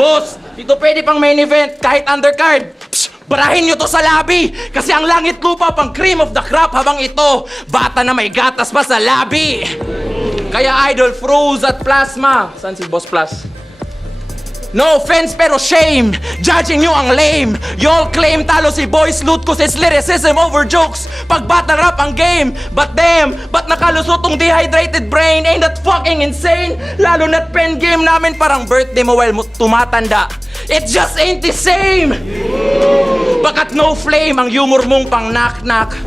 Boss, dito pwede pang main event, kahit undercard. Psh, barahin nyo to sa lobby! Kasi ang langit lupa pang cream of the crop habang ito, bata na may gatas pa sa lobby! Kaya idol, froze at plasma. Saan si Boss Plus? No offense pero shame! Judging nyo ang lame! Y'all claim talo si Boy Sloot cause it's lyricism over jokes. Pagbat ng rap ang game. But damn, ba't nakalusot tong dehydrated brain? Ain't that fucking insane? Lalo na't pen game namin parang birthday mo while tumatanda. It just ain't the same! Bakat no flame ang humor mong pang knock-knock.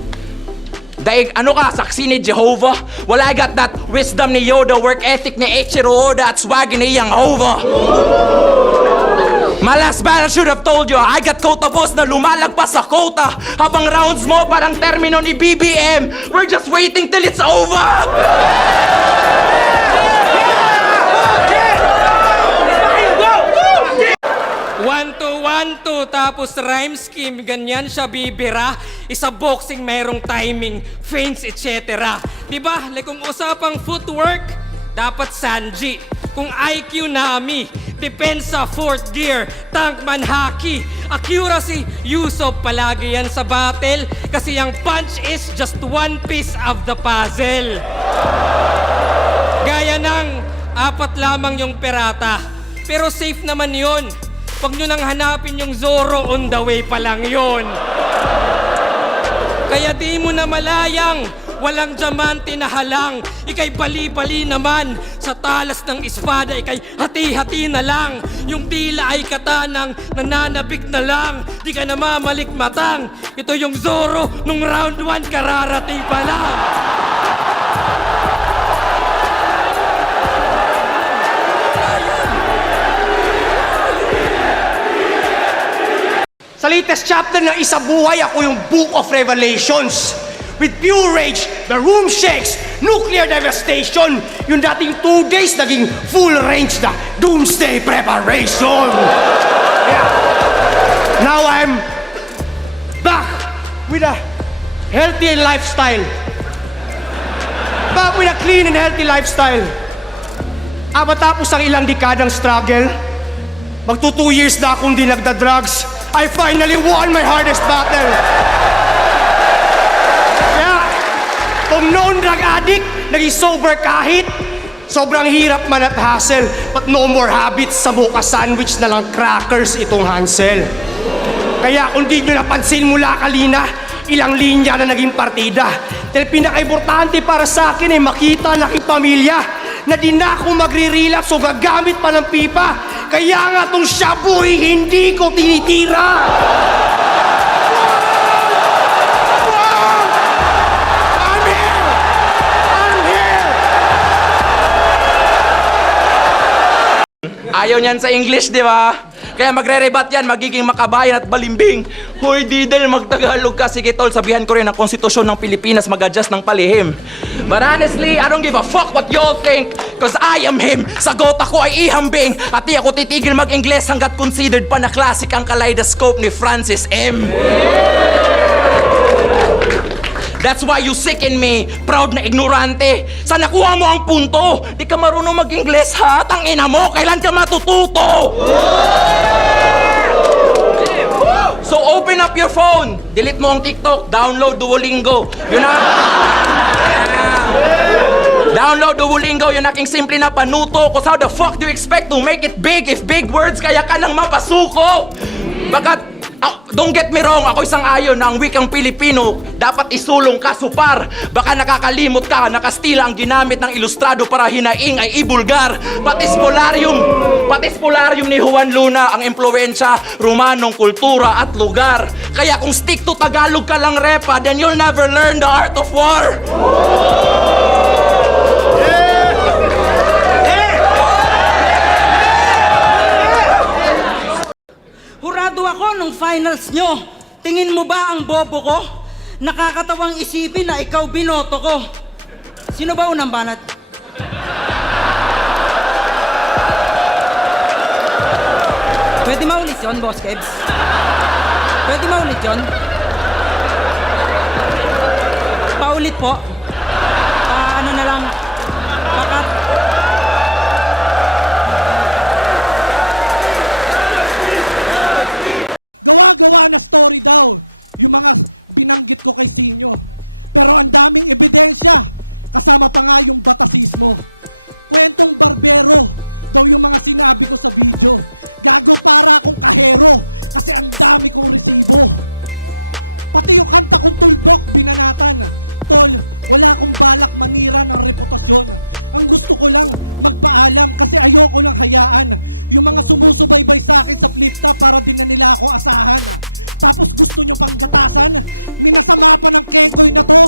Daig, ano ka, saksi ni Jehovah? Well, I got that wisdom ni Yoda, work ethic ni Eiichiro Oda at swag ni Yang Hova. My last battle should have told you, I got quota boss na lumalagpas sa quota. Habang rounds mo parang termino ni BBM. We're just waiting till it's over! 1-2-1-2 tapos rhyme scheme, ganyan siya bibira. Isa boxing merong timing, feints, etc. Diba? Like kung usapang footwork, dapat Sanji. Kung IQ Nami, depensa fourth gear, tankman haki. Accuracy, Yusuf palagi yan sa battle. Kasi ang punch is just one piece of the puzzle. Gaya ng 4 lamang yung perata. Pero safe naman yun. Huwag nyo nang hanapin yung Zoro, on the way pa lang yun. Kaya di mo na malayang, walang diamante na halang. Ika'y bali-bali naman, sa talas ng espada, ika'y hati-hati na lang. Yung tila ay katanang, nananabik na lang. Di ka na mamalikmatang. Ito yung Zoro, nung round 1 kararating pa lang. Sa latest chapter ng Isabuhay, ako yung Book of Revelations. With pure rage, the room shakes, nuclear devastation. Yung dating 2 days, naging full range na doomsday preparation. Yeah. Now I'm back with a healthy lifestyle. Back with a clean and healthy lifestyle. Matapos ang ilang dekadang struggle, magto 2 years na akong di nagda-drugs. I finally won my hardest battle. Kaya, kung known drug addict, naging sober kahit sobrang hirap man at hassle, but no more habits sa mocha sandwich na lang crackers itong Hansel. Kaya kung di nyo napansin mula kalina, ilang linya na naging partida. Dahil pinaka-importante para sa akin ay makita ng aking pamilya na di na ako magre-relapse o gagamit pa ng pipa. Kaya nga tong shabuhi hindi ko tinitira. I'm here! I'm here! Ayaw niyan sa English, di ba? Kaya magre-rebat yan, magiging makabayan at balimbing. Hoy, Didel, magtagalog ka. Sige, tol, sabihan ko rin ang konstitusyon ng Pilipinas mag-adjust ng palihim. But honestly, I don't give a fuck what y'all think. Cause I am him. Sagot ako ay ihambing. At di ako titigil mag-Ingles hanggat considered pa na classic ang kaleidoscope ni Francis M. That's why you sicken me, proud na ignorante. Sa nakuha mo ang punto, di ka marunong mag-Ingles ha? Tangina mo, kailan ka matututo? So open up your phone, delete mo ang TikTok, download Duolingo. Yun na. Download Duolingo, yun aking simple na panuto. Cause how the fuck do you expect to make it big if big words kaya ka nang mapasuko? Bakat don't get me wrong, ako isang ayon na ang wikang Pilipino dapat isulong ka supar. Baka nakakalimot ka, nakastila ang ginamit ng ilustrado para hinaing ay ibulgar. Patis polarium ni Juan Luna ang impluensya, Romanong kultura at lugar. Kaya kung stick to Tagalog ka lang repa, then you'll never learn the art of war. Hurado ako nung finals nyo. Tingin mo ba ang bobo ko? Nakakatawang isipin na ikaw binoto ko. Sino ba unang banat? Pwede maulit yun, Boss Kebs? Pwede maulit yun? Paulit po. Ano na lang. Bakat. binanggit ko kay Tino. Pero ang daming ebidensya. Kasama pa nga yung batisismo. Kwentong Cordero, yan yung mga sinabi ko sa dito. Kung ba't karating Cordero, kasi ang daming kulitin. Pati yung kapag-contemplate, pinangatan. Pero wala akong balak manira na ako sa pagkakas. Ang gusto ko lang, kahayang kasi ayoko lang hayaan. Yung mga tumitibay sa akin sa lista para pinanila ako asawa. Tapos gusto nyo pang buwakan. Yung masamay ka na po ang mga ko.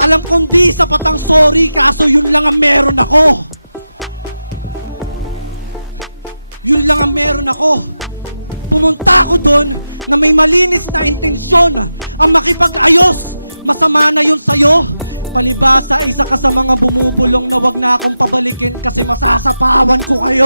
Talagang kayo sa kapag meron ko sa yung mga meron ako. Yung mga meron ako. Yung sabi na may malinis na itinton. Malaki na ako. Matamalan yung tulo. Malibasa ang mga mga tumulong ko na ako. Tumitis sa pinapakakawa ng tulo.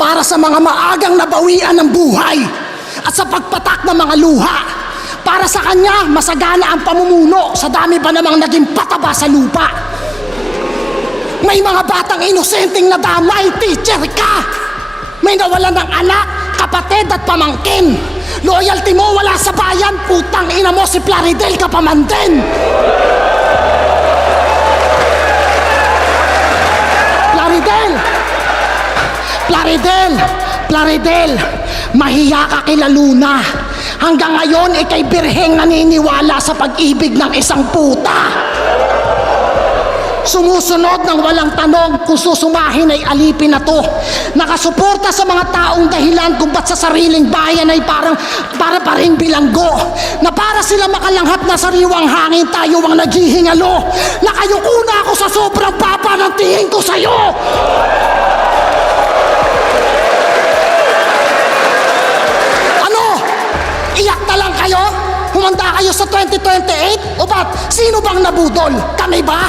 Para sa mga maagang nabawian ng buhay at sa pagpatak ng mga luha. Para sa kanya, masagana ang pamumuno sa dami ba namang naging pataba sa lupa. May mga batang inosenteng nadamay, teacher ka. May nawalan ng anak, kapatid at pamangkin. Loyalty mo wala sa bayan, putang ina mo si Plaridel ka pa man din. Plaridel, mahiya ka kila Luna. Hanggang ngayon, ikay birheng naniniwala sa pag-ibig ng isang puta. Sumusunod ng walang tanong kung susumahin ay alipin na to. Nakasuporta sa mga taong dahilan kung ba't sa sariling bayan ay para pa rin bilanggo. Na para sila makalanghap na sariwang hangin, tayo ang naghihingalo. Nakayuko na ako sa sobrang papa ng tingin ko sa'yo. Iyak na lang kayo? Humanda kayo sa 2028? O ba't? Sino bang nabudol? Kami ba?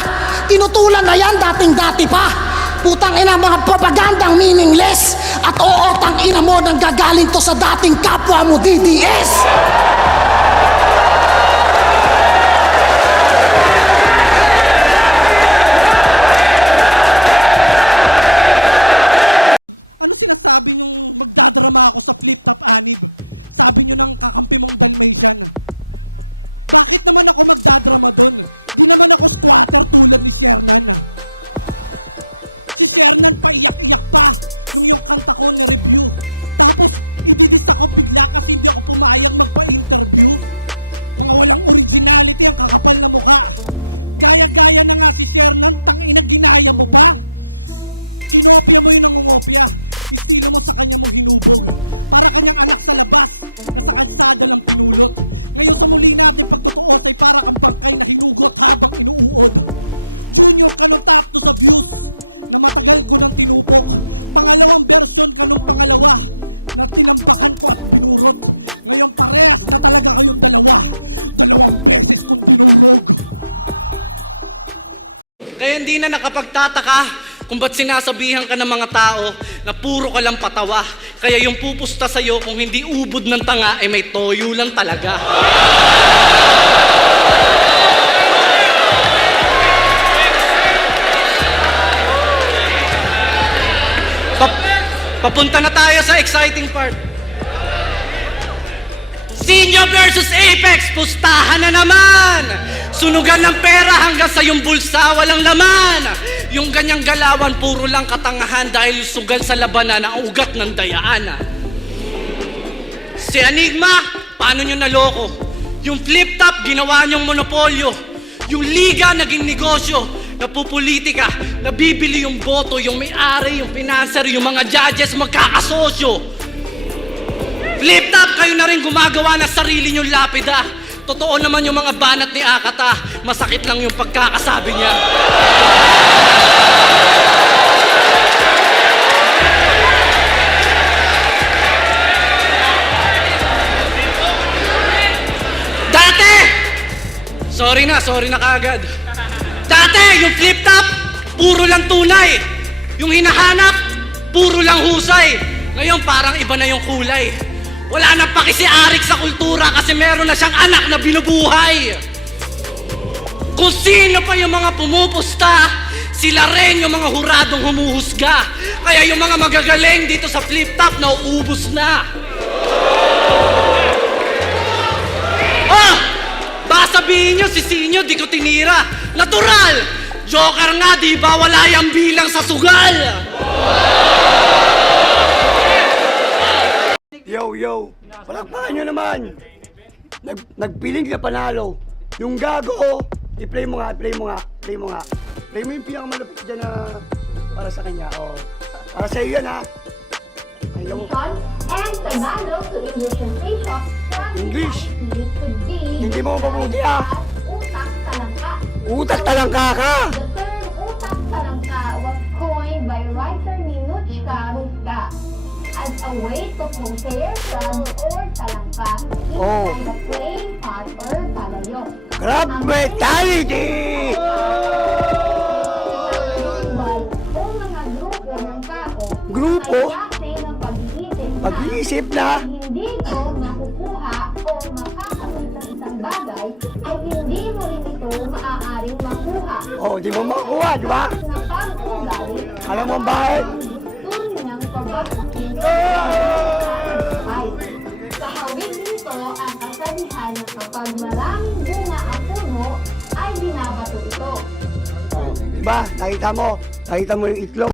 Tinutulan na yan dating-dati pa. Putang ina mga propagandang meaningless. At oo, tang ina mo nang gagaling to sa dating kapwa mo DDS. Ano sinasabi niyong magpadrama ako sa flip at alid? Sabi niyo lang kakatulong ng mention. Bakit naman ako magpadrama doon? Ako naman ako straight up na nag-iserman. Si Clement ang nag-iserman. Inis ang tako ng blue. Kasi nakakita ko pagyak kasi siya ako pumayang nagpa-iserman. Kaya lang ang pinaka ko kakatay na mukha. Kaya mga iserman ang inagin ko na mukha. Sinetro ng mga wasya. Hindi naman sa kanya naginubo. Kaya ko lang anak sa labas. Sabi ng Pangulo. Ngayon ko muli namin sa ito ay para kang tatay na hinugot sa ating sinuuot. Ano ka mataas ko sa view? Namatagal ko ng pinupin. Nangayang Gordon sa mga malawa. Nagpinabukuhan ko ang hinugot. Ngayong pala, ano ko magluta na yan? Kaya hindi na nakapagtataka kung ba't sinasabihan ka ng mga tao na puro ka lang patawa. Kaya yung pupusta sa'yo kung hindi ubod ng tanga ay may toyo lang talaga. Papunta na tayo sa exciting part. Senior versus Apex, pustahan na naman! Sunugan ng pera hanggang sa yung bulsa walang laman. Yung ganyang galawan, puro lang katangahan dahil sugal sa labanan ang ugat ng dayaan. Si Enigma, paano nyo naloko? Yung flip top, ginawa nyong monopolyo. Yung liga, naging negosyo. Napupolitika, nabibili yung boto, yung may-ari, yung financer, yung mga judges, magkakasosyo. Flip top, kayo na rin gumagawa ng sarili nyong lapida. Totoo naman yung mga banat ni Akata, masakit lang yung pagkakasabi niya. Sorry na kaagad. Dati, yung flip top, puro lang tunay. Yung hinahanap, puro lang husay. Ngayon, parang iba na yung kulay. Wala nang paki si Arik sa kultura kasi meron na siyang anak na binubuhay. Kung sino pa yung mga pumupusta, sila rin yung mga huradong humuhusga. Kaya yung mga magagaling dito sa flip top, nauubos na. Ah! Baka sabihin nyo, si Sinyo, di ko tinira. Natural! Joker nga, di ba wala yung bilang sa sugal? Yo! Palakpakan nyo naman! Nagpiling ka panalo. Yung gago, i-play mo nga. Play mo yung pinakamalapit dyan na para sa kanya. Oh. Para sa iyo yan, ha? Ayaw mo. And Tagalog to English translation from English. it could be Hindi mo mapabuti, ha? utak talangka. Utak talangka ka! The term utak talangka was coined by writer Ninuchka Ruska as a way to compare crab or talangka Oh. inside a plain pot or palayok. Crab mentality! O mga grupo ng tao Grupo? ay klase ng Pag-iisip na. hindi ko makukuha o makakamit ng isang bagay ay hindi mo rin ito maaaring makuha. Oh, di mo makuha, di ba? Na pag-ugali Alam mo bakit? gusto niyang pabagsakin ay sa hawig nito ang kasabihan na kapag maraming bunga ang puno ay binabato ito. Oh, di ba? Nakita mo yung itlog.